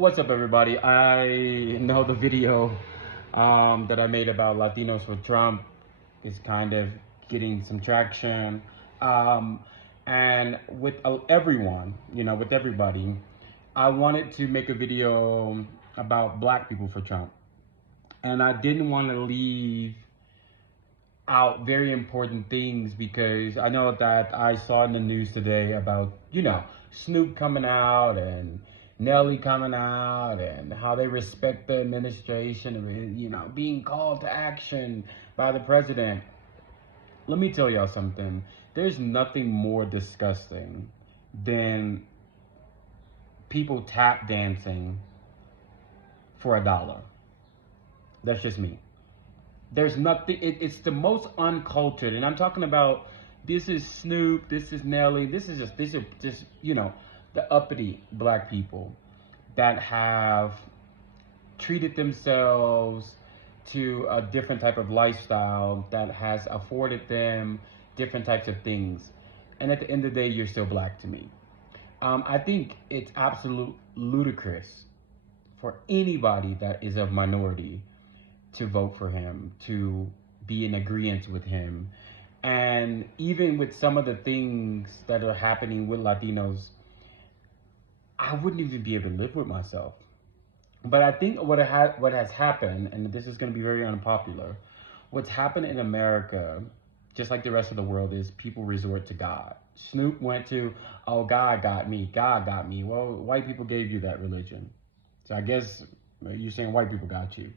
What's up, everybody? I know the video that I made about Latinos for Trump is kind of getting some traction. Um, and with everyone, with everybody, I wanted to make a video about black people for Trump. And I didn't want to leave out very important things because I know that I saw in the news today about, Snoop coming out and Nelly coming out and how they respect the administration and, being called to action by the president. Let me tell y'all something. There's nothing more disgusting than people tap dancing for $1. That's just me. There's nothing. It's the most uncultured, and I'm talking about. This is Snoop. This is Nelly. These are just the uppity black people that have treated themselves to a different type of lifestyle that has afforded them different types of things, and at the end of the day, you're still black to me. I think it's absolute ludicrous for anybody that is of minority to vote for him, to be in agreement with him. And even with some of the things that are happening with Latinos, I wouldn't even be able to live with myself. But I think what has happened, and this is going to be very unpopular, what's happened in America, just like the rest of the world, is people resort to God. Snoop went to, oh, God got me, God got me. Well, white people gave you that religion. So I guess you're saying white people got you.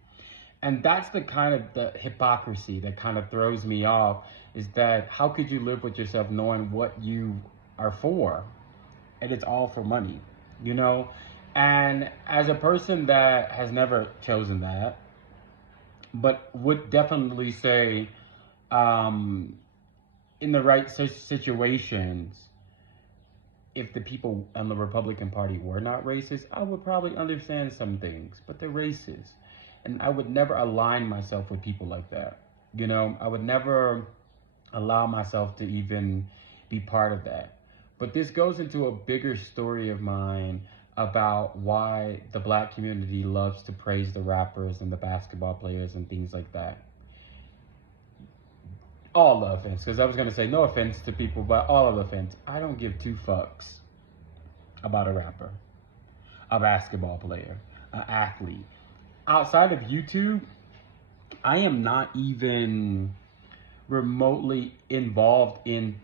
And that's the kind of the hypocrisy that kind of throws me off, is that how could you live with yourself knowing what you are for? And it's all for money, And as a person that has never chosen that, but would definitely say in the right situations, if the people on the Republican Party were not racist, I would probably understand some things, but they're racist. And I would never align myself with people like that. I would never allow myself to even be part of that. But this goes into a bigger story of mine about why the black community loves to praise the rappers and the basketball players and things like that. All the offense, because I was going to say no offense to people, but all of the offense. I don't give two fucks about a rapper, a basketball player, an athlete. Outside of YouTube, I am not even remotely involved in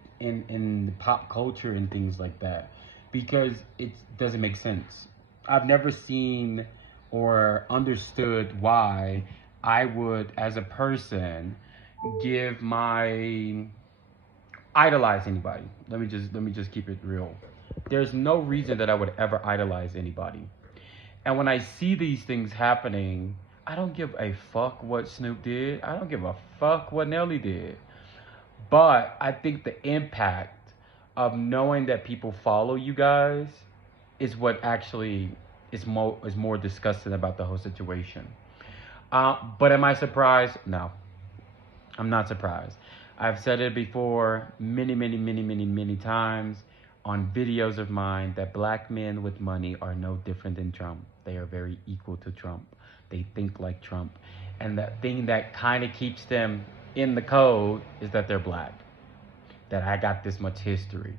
pop culture and things like that, because it doesn't make sense. I've never seen or understood why I would, as a person, idolize anybody. Let me just keep it real. There's no reason that I would ever idolize anybody. And when I see these things happening, I don't give a fuck what Snoop did. I don't give a fuck what Nelly did. But I think the impact of knowing that people follow you guys is what actually is more disgusting about the whole situation. But am I surprised? No, I'm not surprised. I've said it before many times on videos of mine that black men with money are no different than Trump. They are very equal to Trump. They think like Trump. And the thing that kind of keeps them in the code is that they're black. That I got this much history.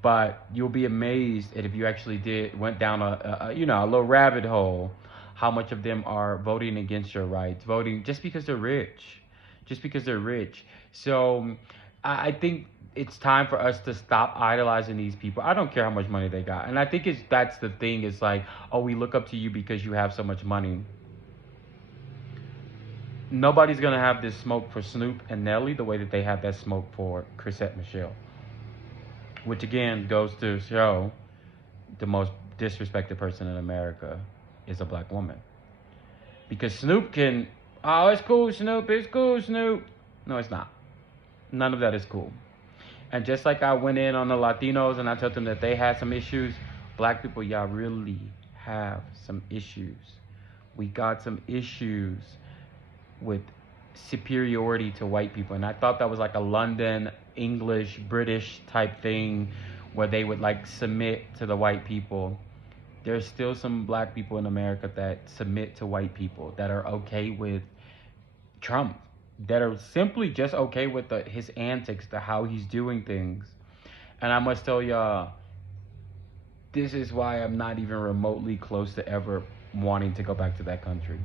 But you'll be amazed if you actually went down a little rabbit hole, how much of them are voting against your rights, voting just because they're rich. Just because they're rich. So I think it's time for us to stop idolizing these people. I don't care how much money they got. And I think that's the thing. It's like, oh, we look up to you because you have so much money. Nobody's going to have this smoke for Snoop and Nelly the way that they have that smoke for Chrisette Michele. Which again goes to show the most disrespected person in America is a black woman. Because Snoop can, oh, it's cool, Snoop, it's cool, Snoop. No, it's not. None of that is cool. And just like I went in on the Latinos and I told them that they had some issues, black people, y'all really have some issues. We got some issues with superiority to white people. And I thought that was like a London, English, British type thing where they would like submit to the white people. there's still some black people in America that submit to white people, that are okay with Trump, that are simply just okay with his antics, to how he's doing things. And I must tell y'all, this is why I'm not even remotely close to ever wanting to go back to that country.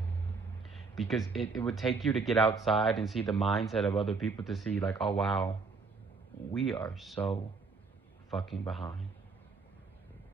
Because it would take you to get outside and see the mindset of other people, to see like, oh wow, we are so fucking behind.